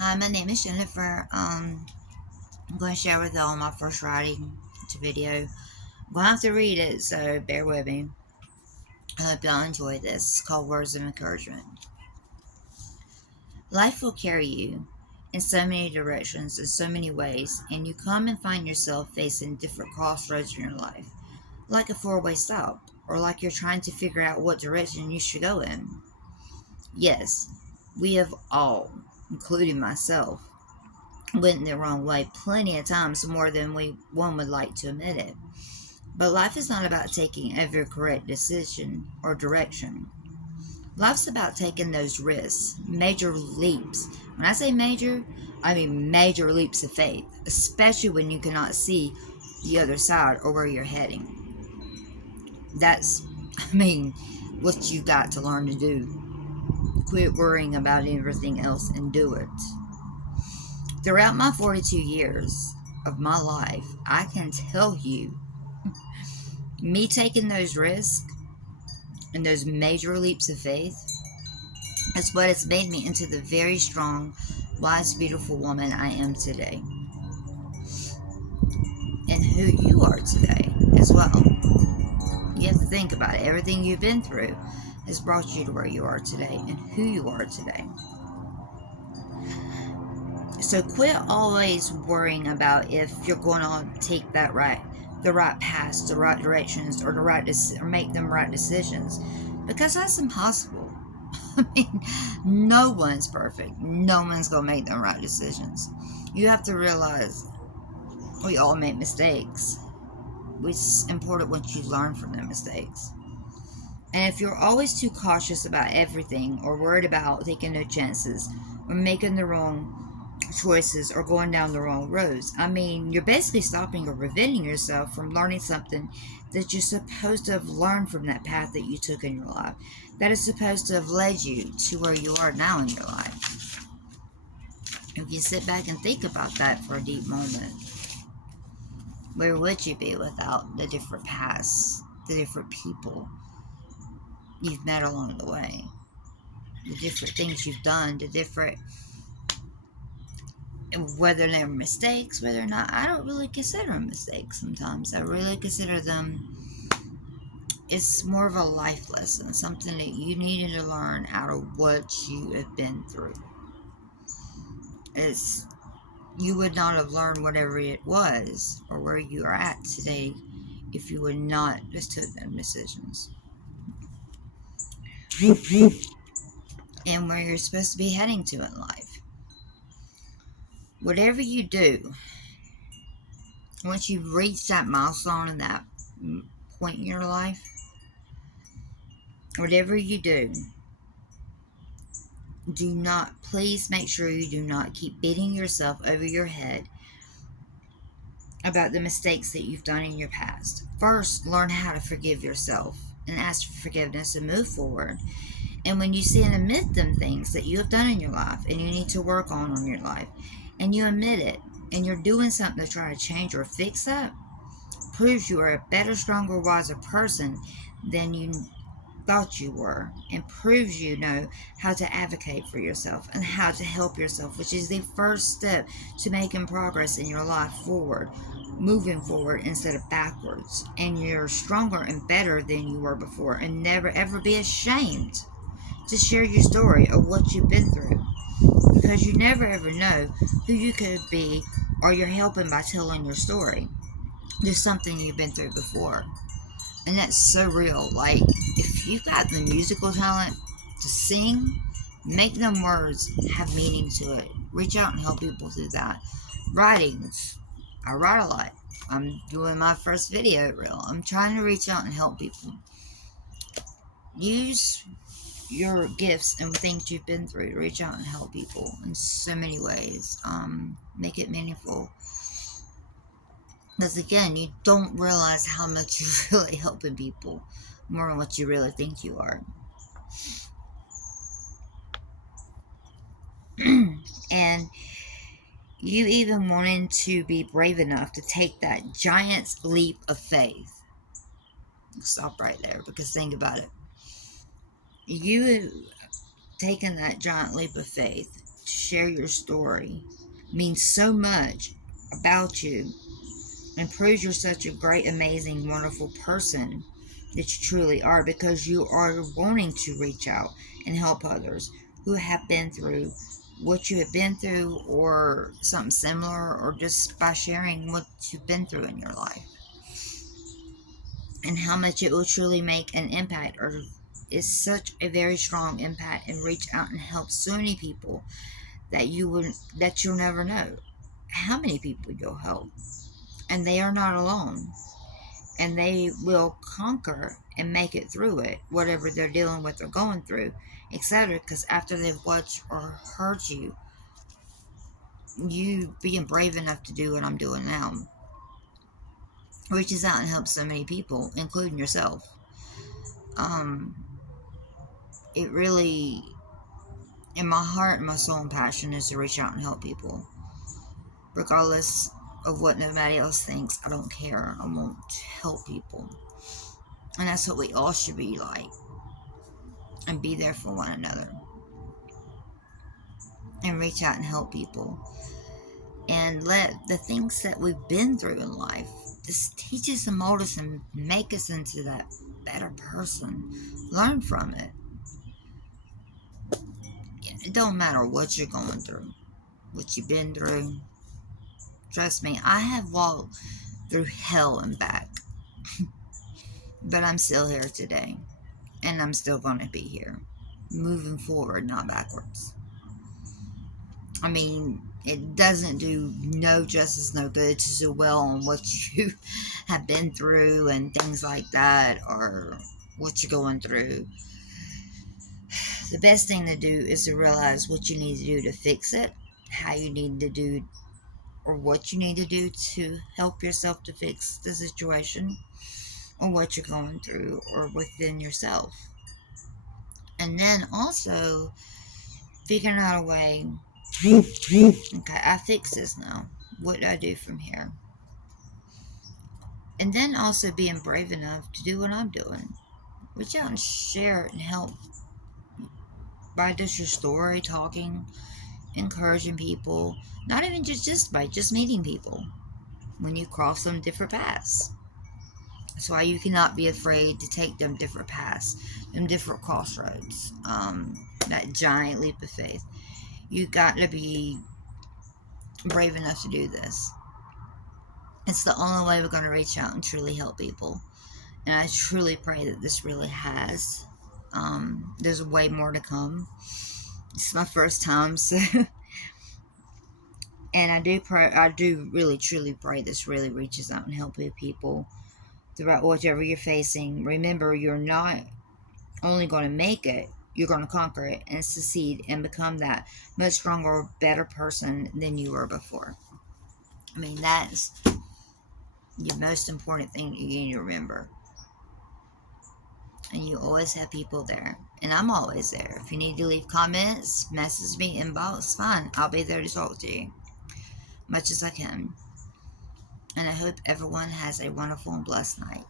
Hi, my name is Jennifer. I'm going to share with y'all my first writing video. I'm going to have to read it, so bear with me. I hope y'all enjoy this. It's called Words of Encouragement. Life will carry you in so many directions, in so many ways, and you come and find yourself facing different crossroads in your life, like a four-way stop, or like you're trying to figure out what direction you should go in. Yes, we have all, including myself, went the wrong way plenty of times, more than one would like to admit it. But life is not about taking every correct decision or direction. Life's about taking those risks, major leaps. When I say major, I mean major leaps of faith, especially when you cannot see the other side or where you're heading. That's, I mean, what you got to learn to do. Quit worrying about everything else and do it. Throughout my 42 years of my life, I can tell you, me taking those risks and those major leaps of faith is what has made me into the very strong, wise, beautiful woman I am today. And who you are today as well. You have to think about it. Everything you've been through has brought you to where you are today and who you are today. So quit always worrying about if you're going to take the right paths, the right directions, or or make them right decisions, because that's impossible. I mean, no one's perfect. No one's gonna make the right decisions. You have to realize we all make mistakes. It's important once you learn from the mistakes. And if you're always too cautious about everything, or worried about taking no chances, or making the wrong choices, or going down the wrong roads, I mean, you're basically stopping or preventing yourself from learning something that you're supposed to have learned from that path that you took in your life, that is supposed to have led you to where you are now in your life. If you sit back and think about that for a deep moment, where would you be without the different paths, the different people you've met along the way, the different things you've done, the different, whether they're mistakes, whether or not, I don't really consider them mistakes sometimes. I really consider them, it's more of a life lesson, something that you needed to learn out of what you have been through. It's, you would not have learned whatever it was or where you are at today if you would not just took them decisions and where you're supposed to be heading to in life. Whatever you do, once you've reached that milestone and that point in your life, whatever you do, do not, please make sure you do not keep beating yourself over your head about the mistakes that you've done in your past. First, learn how to forgive yourself and ask for forgiveness and move forward. And when you see and admit them things that you have done in your life and you need to work on your life, and you admit it, and you're doing something to try to change or fix that, proves you are a better, stronger, wiser person than you thought you were, and proves you know how to advocate for yourself and how to help yourself, which is the first step to making progress in your life forward, moving forward instead of backwards. And you're stronger and better than you were before, and never ever be ashamed to share your story of what you've been through, because you never ever know who you could be or you're helping by telling your story. There's something you've been through before, and that's so real. Like, if you've got the musical talent to sing, make them words have meaning to it. Reach out and help people through that. Writings, I write a lot. I'm doing my first video reel. I'm trying to reach out and help people. Use your gifts and things you've been through to reach out and help people in so many ways. Make it meaningful. Because again, you don't realize how much you're really helping people more than what you really think you are. And you even wanting to be brave enough to take that giant's leap of faith. Stop right there, because think about it. You taking that giant leap of faith to share your story means so much about you and proves you're such a great, amazing, wonderful person that you truly are, because you are wanting to reach out and help others who have been through what you have been through or something similar, or just by sharing what you've been through in your life and how much it will truly make an impact, or is such a very strong impact, and reach out and help so many people that you'll never know how many people you'll help, and they are not alone, and they will conquer and make it through it, whatever they're dealing with or going through, etc. Because after they've watched or heard you being brave enough to do what I'm doing now, reaches out and helps so many people, including yourself. um it really, in my heart and my soul and passion, is to reach out and help people, regardless of what nobody else thinks. I don't care. I want to help people, and that's what we all should be like, and be there for one another, and reach out and help people, and let the things that we've been through in life just teach us and mold us and make us into that better person. Learn from it. It don't matter what you're going through, what you've been through. Trust me, I have walked through hell and back, but I'm still here today, and I'm still going to be here, moving forward, not backwards. I mean, it doesn't do no justice, no good to do well on what you have been through and things like that, or what you're going through. The best thing to do is to realize what you need to do to fix it, how you need to do, or what you need to do to help yourself to fix the situation, or what you're going through, or within yourself. And then also figuring out a way, okay, I fix this now. What do I do from here? And then also being brave enough to do what I'm doing. Reach out and share it and help by just your story, talking, encouraging people. Not even just by just meeting people when you cross them different paths. That's why you cannot be afraid to take them different paths, them different crossroads. That giant leap of faith. You got to be brave enough to do this. It's the only way we're going to reach out and truly help people. And I truly pray that this really has. There's way more to come. It's my first time, so and I do pray. I do really truly pray this really reaches out and helps people throughout whatever you're facing. Remember, you're not only going to make it, you're going to conquer it and succeed and become that much stronger, better person than you were before. I mean, that's the most important thing you need to remember. And you always have people there. And I'm always there. If you need to leave comments, message me, inbox, fine. I'll be there to talk to you much as I can. And I hope everyone has a wonderful and blessed night.